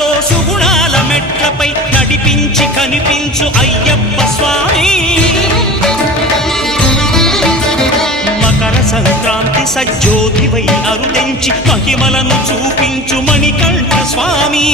సుమలతో సుగుణాల మెట్లపై నడిపించి కనిపించు అయ్యప్ప స్వామి మకర సంక్రాంతి సజ్జోతివై అరుదించి మహిమలను చూపించు మణికంఠ స్వామి